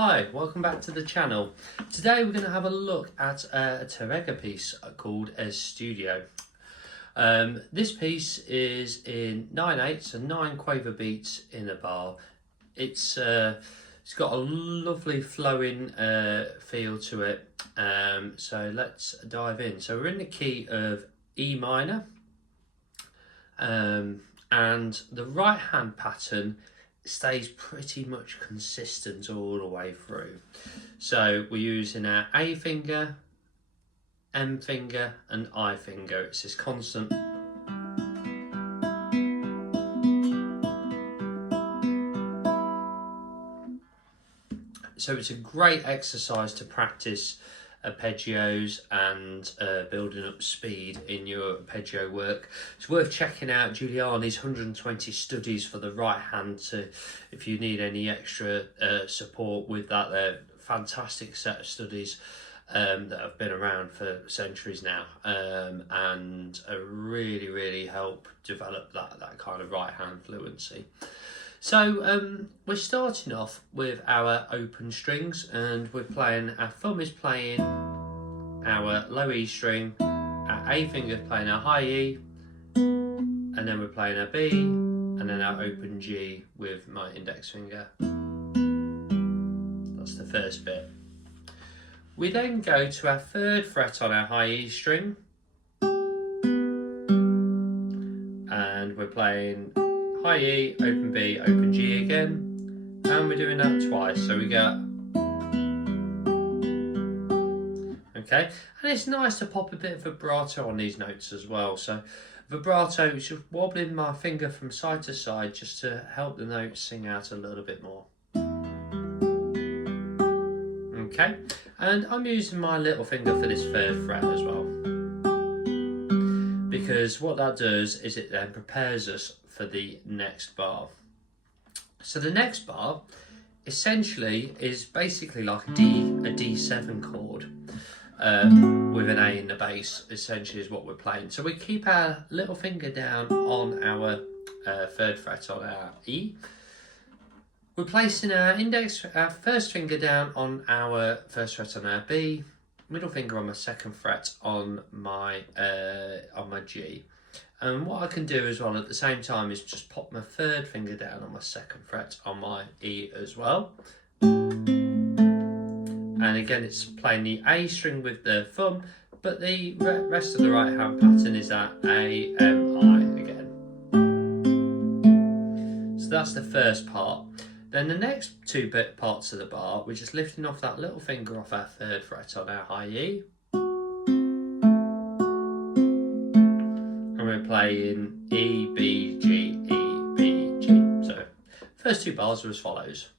Hi, welcome back to the channel. Today we're going to have a look at a Tarrega piece called Estudio. This piece is in 9/8 and 9 quaver beats in a bar. It's got a lovely flowing feel to it. So let's dive in. So we're in the key of E minor, and the right hand pattern stays pretty much consistent all the way through. So we're using our A finger, M finger and I finger. It's this constant. So it's a great exercise to practice arpeggios and building up speed in your arpeggio work. It's worth checking out Giuliani's 120 studies for the right hand if you need any extra support with that. They're a fantastic set of studies that have been around for centuries now, and really help develop that kind of right hand fluency. So we're starting off with our open strings, and our thumb is playing our low E string, our A finger is playing our high E, and then we're playing our B, and then our open G with my index finger. That's the first bit. We then go to our 3rd fret on our high E string, and we're playing high E, open B, open G again, and we're doing that twice. So we go, okay, and it's nice to pop a bit of vibrato on these notes as well. So vibrato is just wobbling my finger from side to side just to help the notes sing out a little bit more. Okay, and I'm using my little finger for this 3rd fret as well, because what that does is it then prepares us for the next bar. So the next bar essentially is basically like a D7 chord with an A in the bass, essentially is what we're playing. So we keep our little finger down on our 3rd fret on our E. We're placing our 1st finger down on our 1st fret on our B, middle finger on my 2nd fret on my G. And what I can do as well at the same time is just pop my 3rd finger down on my 2nd fret on my E as well. And again, it's playing the A string with the thumb, but the rest of the right hand pattern is that A, M, I again. So that's the first part. Then the next 2 parts of the bar, we're just lifting off that little finger off our 3rd fret on our high E. We're playing E, B, G, E, B, G. So first 2 bars are as follows.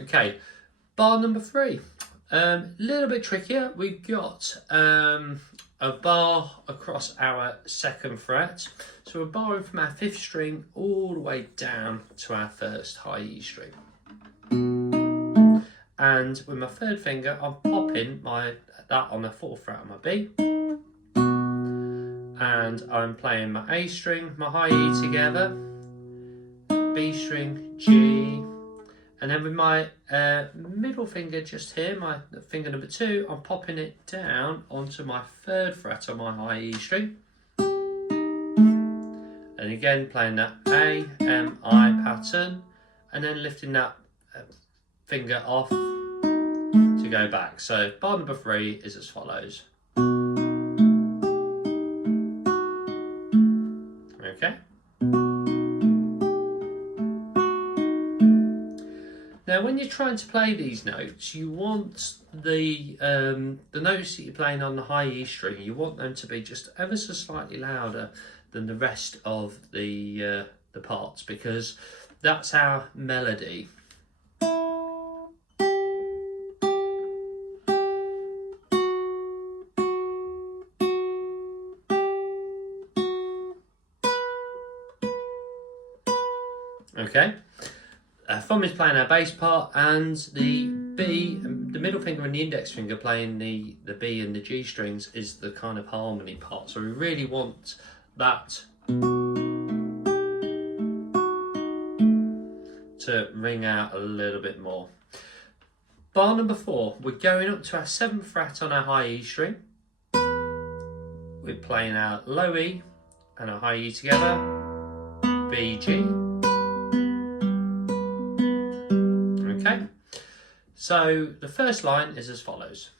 Okay, bar number 3. Little bit trickier. We've got a bar across our 2nd fret. So we're barring from our 5th string all the way down to our 1st high E string. And with my 3rd finger, I'm popping that on the 4th fret on my B, and I'm playing my A string, my high E together, B string, G, and then with my middle finger just here, my finger number 2, I'm popping it down onto my 3rd fret on my high E string, and again playing that A, M, I pattern, and then lifting that finger off to go back. So bar number 3 is as follows. Okay. Now when you're trying to play these notes, you want the notes that you're playing on the high E string, you want them to be just ever so slightly louder than the rest of the parts, because that's our melody. Okay, thumb is playing our bass part, and the B, the middle finger and the index finger playing the B and the G strings is the kind of harmony part. So we really want that to ring out a little bit more. Bar number 4, we're going up to our 7th fret on our high E string. We're playing our low E and our high E together, B, G. Okay, so the first line is as follows.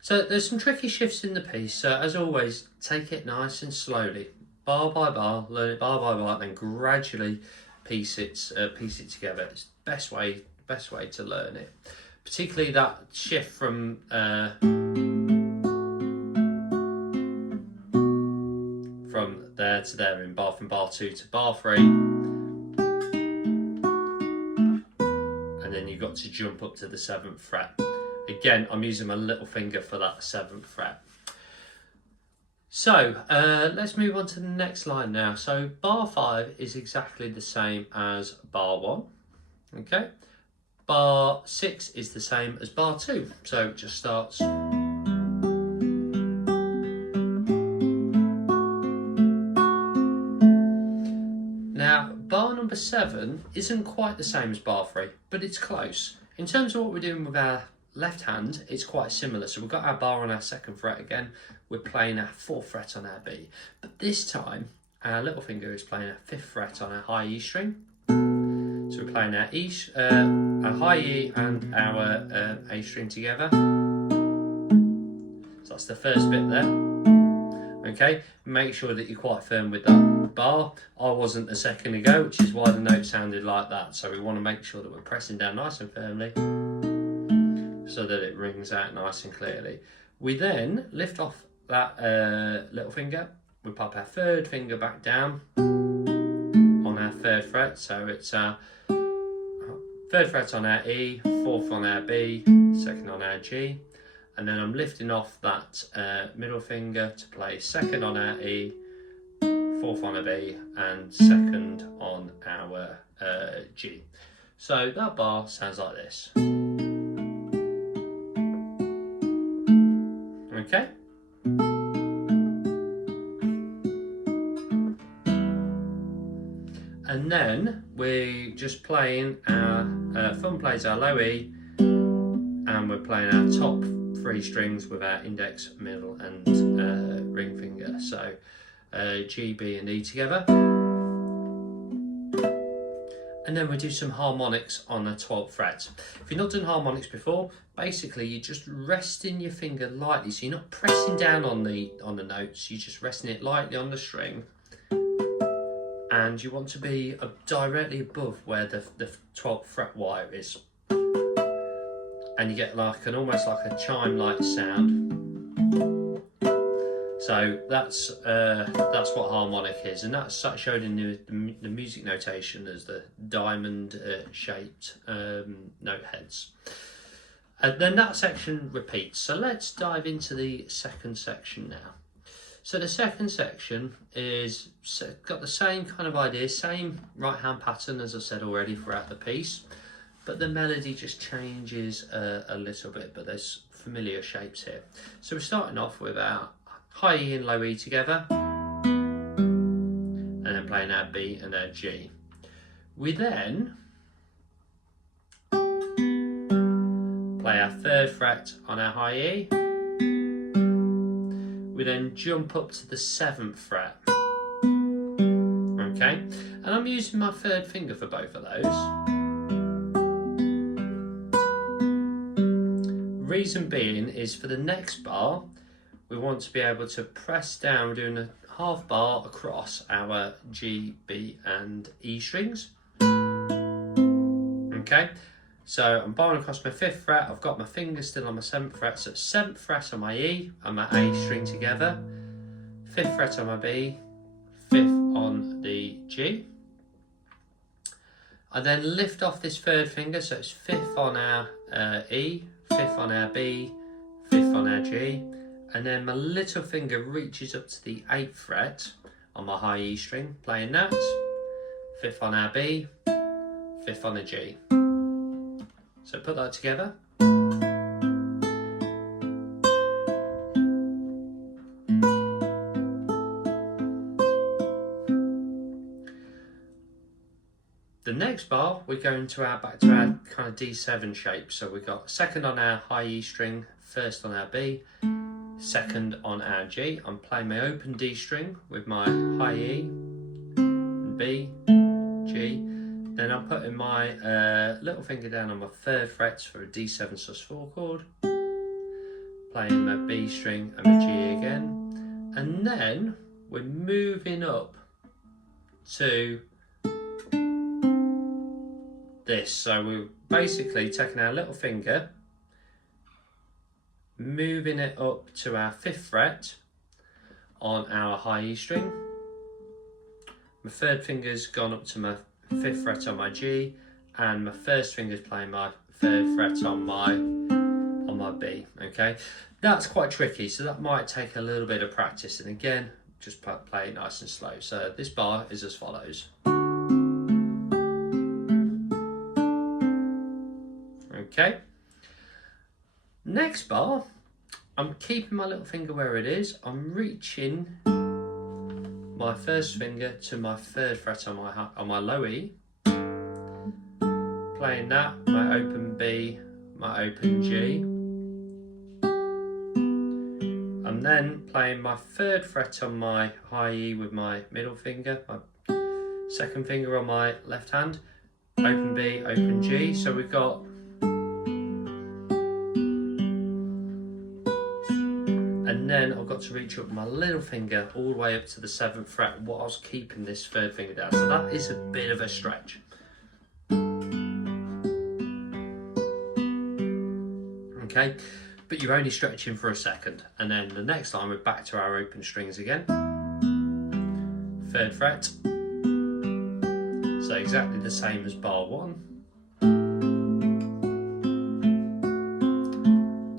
So there's some tricky shifts in the piece, so as always, take it nice and slowly, bar by bar, learn it bar by bar, then gradually piece it together. It's the best way to learn it. Particularly that shift from there to there in bar, from bar 2 to bar 3. And then you've got to jump up to the 7th fret. Again, I'm using my little finger for that 7th fret. So let's move on to the next line now. So bar 5 is exactly the same as bar 1. Okay. Bar 6 is the same as bar 2. So it just starts. Now, bar number 7 isn't quite the same as bar 3, but it's close. In terms of what we're doing with our left hand, it's quite similar. So we've got our bar on our 2nd fret again. We're playing our 4th fret on our B. But this time, our little finger is playing our 5th fret on our high E string. So we're playing our our high E and our A string together. So that's the first bit there. Okay, make sure that you're quite firm with that bar. I wasn't a second ago, which is why the note sounded like that. So we want to make sure that we're pressing down nice and firmly, so that it rings out nice and clearly. We then lift off that little finger, we pop our 3rd finger back down on our 3rd fret, so it's 3rd fret on our E, 4th on our B, 2nd on our G, and then I'm lifting off that middle finger to play 2nd on our E, 4th on a B, and 2nd on our G. So that bar sounds like this. Okay. And then we're just playing our thumb plays our low E, and we're playing our top 3 strings with our index, middle, and ring finger. So G, B, and E together. And then we do some harmonics on the 12th fret. If you've not done harmonics before, basically you're just resting your finger lightly, so you're not pressing down on the notes, you're just resting it lightly on the string, and you want to be directly above where the 12th fret wire is, and you get like almost like a chime-like sound. So that's what harmonic is, and that's showed in the music notation as the diamond shaped note heads. And then that section repeats. So let's dive into the 2nd section now. So the 2nd section is got the same kind of idea, same right hand pattern as I said already throughout the piece, but the melody just changes a little bit, but there's familiar shapes here. So we're starting off with our high E and low E together, and then playing our B and our G. We then play our 3rd fret on our high E. We then jump up to the 7th fret. Okay, and I'm using my 3rd finger for both of those. Reason being is for the next bar, we want to be able to press down. We're doing a half bar across our G, B, and E strings. Okay, so I'm barring across my 5th fret. I've got my finger still on my 7th fret. So 7th fret on my E and my A string together. 5th fret on my B, 5th on the G. I then lift off this 3rd finger, so it's 5th on our E, 5th on our B, 5th on our G, and then my little finger reaches up to the 8th fret on my high E string, playing that, 5th on our B, 5th on a G. So put that together. The next bar, we're going to back to our kind of D7 shape. So we've got 2nd on our high E string, 1st on our B, 2nd on our G. I'm playing my open D string with my high E, B, G. Then I'm putting my little finger down on my 3rd frets for a D7 sus4 chord. Playing my B string and my G again. And then we're moving up to this. So we're basically taking our little finger, moving it up to our 5th fret on our high E string. My 3rd finger's gone up to my 5th fret on my G, and my 1st finger's playing my 3rd fret on my B. Okay, that's quite tricky, so that might take a little bit of practice, and again, just play it nice and slow. So this bar is as follows. Okay, next bar, I'm keeping my little finger where it is. I'm reaching my 1st finger to my 3rd fret on my low E, playing that, my open B, my open G. I'm then playing my 3rd fret on my high E with my middle finger, my 2nd finger on my left hand, open B, open G. So we've got, and then I've got to reach up my little finger all the way up to the 7th fret whilst keeping this 3rd finger down. So that is a bit of a stretch. Okay, but you're only stretching for a second. And then the next time we're back to our open strings again. 3rd fret. So exactly the same as bar 1.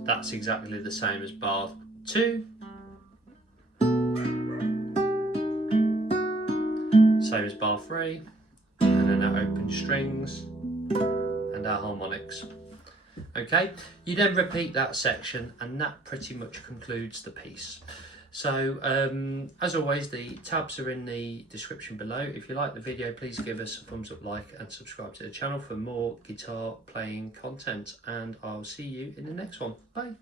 That's exactly the same as bar 2. Same as bar 3. And then our open strings and our harmonics. Okay, you then repeat that section, and that pretty much concludes the piece. So as always, the tabs are in the description below. If you like the video, please give us a thumbs up, like, and subscribe to the channel for more guitar playing content, and I'll see you in the next one. Bye.